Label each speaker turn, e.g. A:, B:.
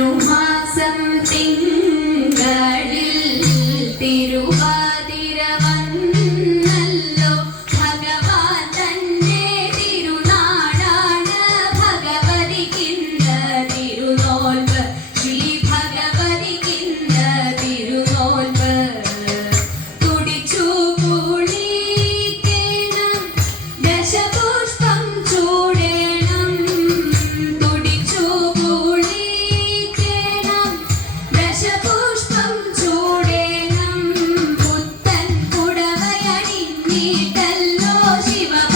A: ധനുമാസം തിങ്കളിൽ కల్లో శివ